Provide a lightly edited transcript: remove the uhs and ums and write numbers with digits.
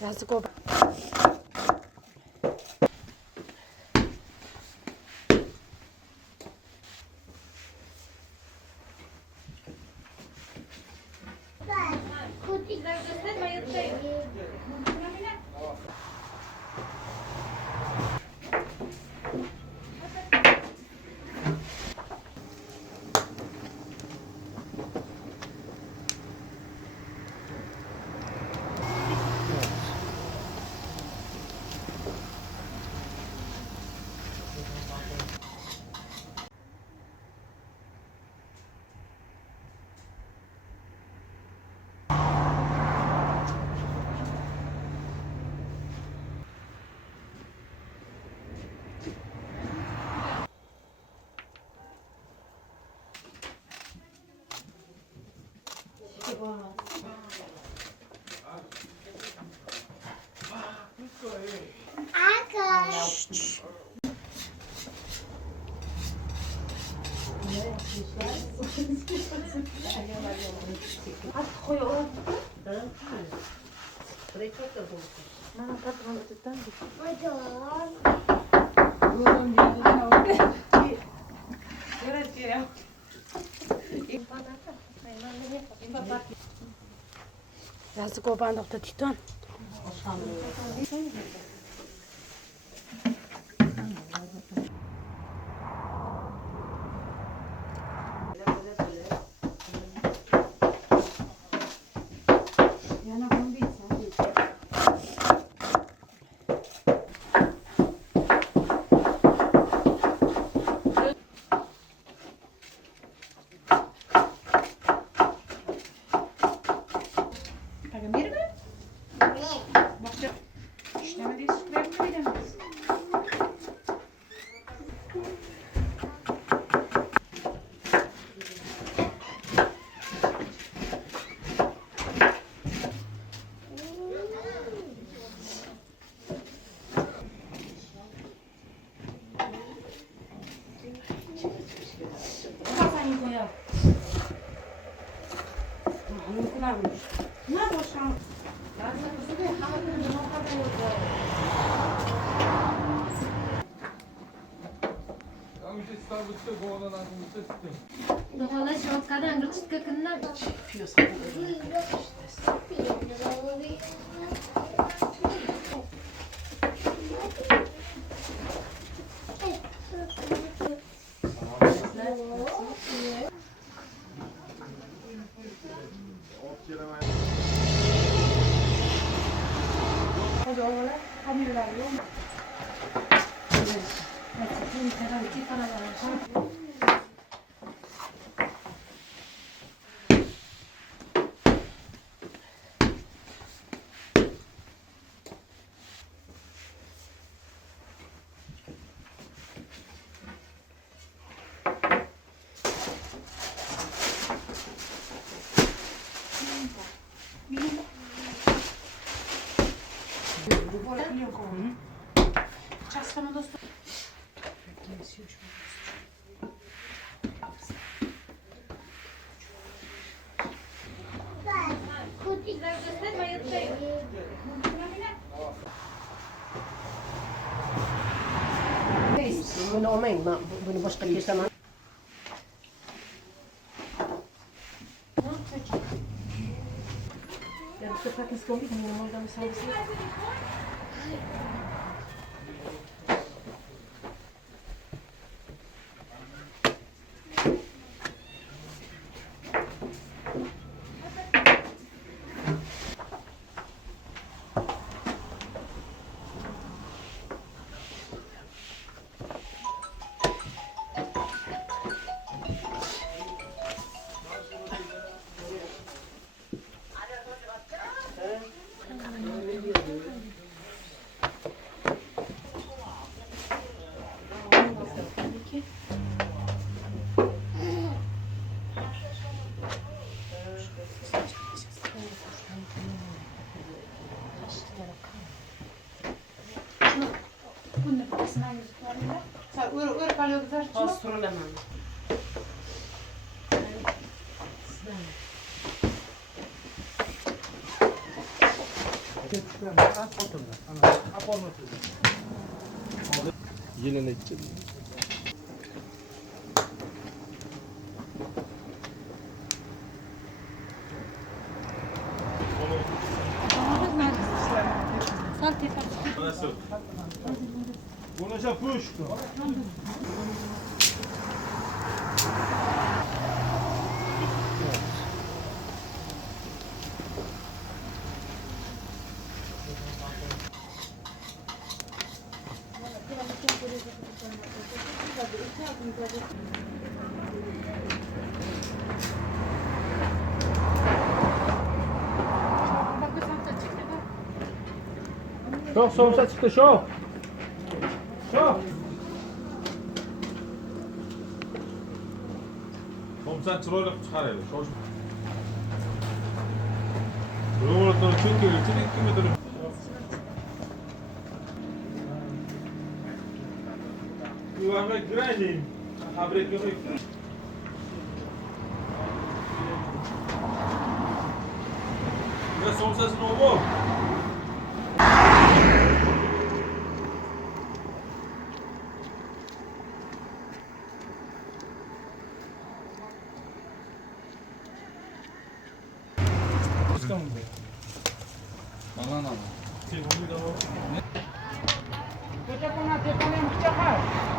Yazık o. Hadi koy o. Burayı çok da doldur. Bana patron tutan bir. Yazık o bandıkta titon. Dolayı şu an kadar gıçık kakınlar. Hadi oğlan hamurlar yok. Çaslama dostum. Bunu olmayın. Bunu başka bir zaman. Ja, das hat das Kombi, die nochmal damit sagen. Yelenek. Sal tepasi. Nasıl? Bunu push. Çok soğumsa çıktı şu. Komsan chiroyli qilib chiqaraylik. Shoshib. Ro'moldan cho'kib, ichida 2 metr. You are like grinding. Fabrika yo'q. Ya somsasini olib. Ko'cha qo'na tepani ham pichoq.